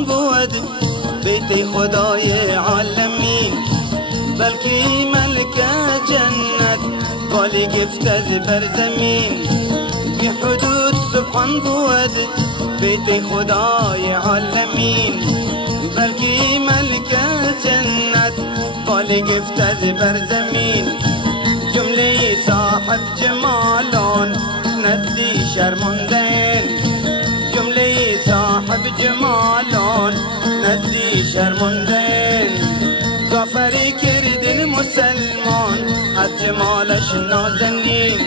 سبحان بود بیت خدای عالمین، بلکه ملک جنت بالی گفتد بر زمین. بی حدود سبحان بود بیت خدای عالمین، بلکه ملک جنت بالی گفتد بر زمین. جمله صاحب جمالان ندی شرمندین، جمله صاحب جمالان ندی شرمندین. کافری کردن مسلمان از جمالش نازنین،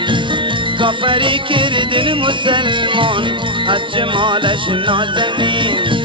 کافری کردن مسلمان از جمالش نازنین.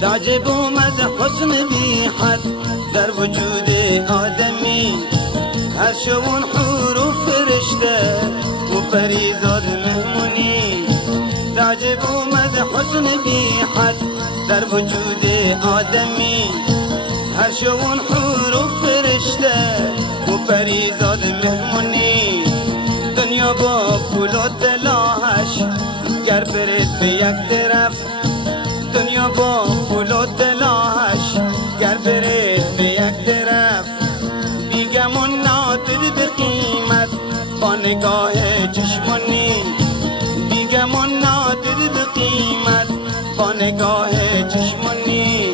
تعجب اومد حسن بی حد در وجود آدمی، هر شون حور و فرشته و پریزاد مهمونی. تعجب اومد حسن بی حد در وجود آدمی، هر شون حور و فرشته و پریزاد مهمونی. دنیا با پول و طلاهش گر برید به یک طرف، دنیا با پول و طلاهش گر برید به یک طرف. بیگمان نادر به قیمت با نگاه چشمانی، بیگمان نادر به قیمت با نگاه چشمانی.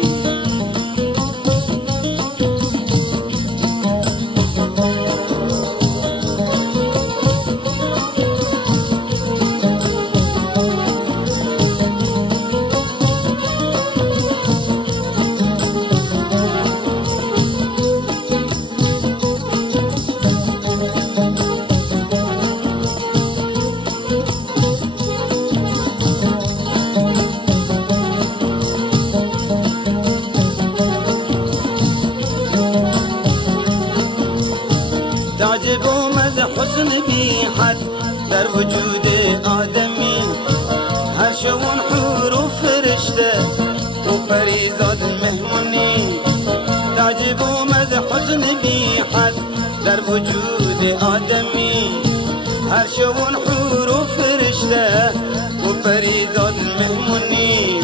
تعجب اومد حسن بی حد در وجود آدمی، هر شون حور و فرشته و پریزاد مهمونی. تعجب اومد حسن بی حد در وجود آدمی، هر شون حور و فرشته و پریزاد مهمونی.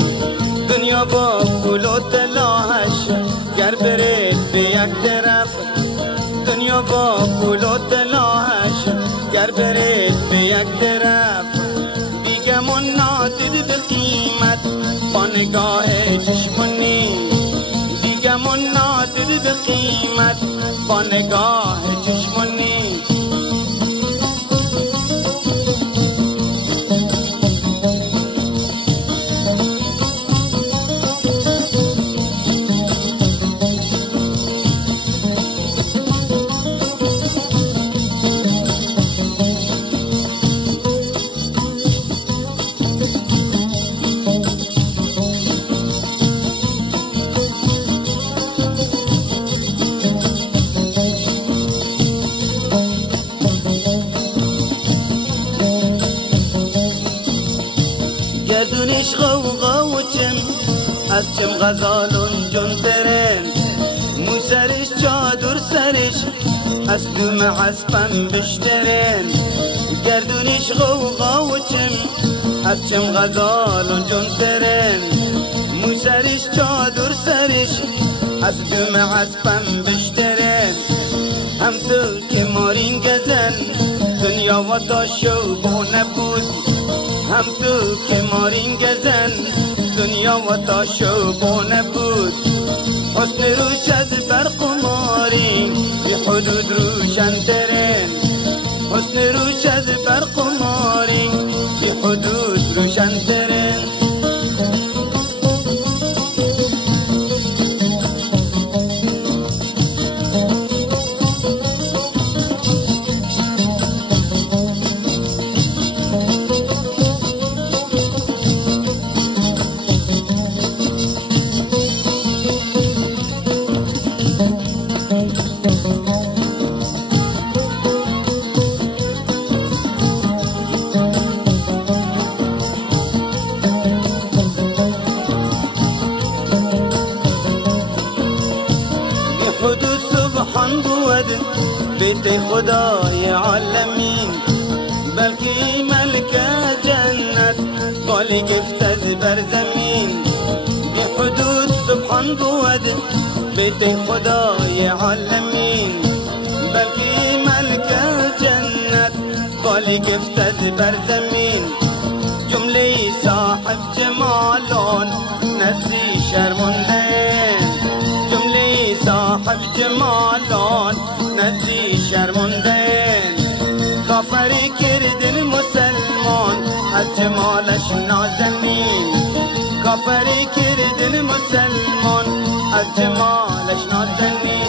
دنیا با پول و طلاهش گر برید به یک طرف، دنیا با پول و طلاهش گر برید به یک طرف. بیگمان نادر به قیمت با نگاه چشمانی، بیگمان نادر به قیمت با نگاه چشمانی. گردونش غوغا و چم از چم غزالون جون برن، مو سرش چادر سرش از دوم اسبم بشترن. گردونش غوغا و چم از چم غزالون جون برن، مو سرش چادر سرش از دوم اسبم بشترن. هم تو که مارین گزن دنیا و تا شوبونه بود، هم تو که مارین گزن دنیا و تا شوبونه بود. حسن روش از برق و مارین بی حدود روشن ترین، حسن روش از برق و مارین بی حدود روشن ترین. بیت خدای عالمین بلکی ملک جنت قالی گفت از بر زمین بی حدود سبحان بود بیت خدای عالمین بلکی ملک جنت قالی گفت از بر زمین جمله صاحب جمالون نزی شرمندین جمله صاحب جمالون نزی شرمندین کافری کردن مسلمان از جمالش نازنین کافری کردن مسلمان از جمالش نازنین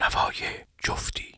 نوای جفتی.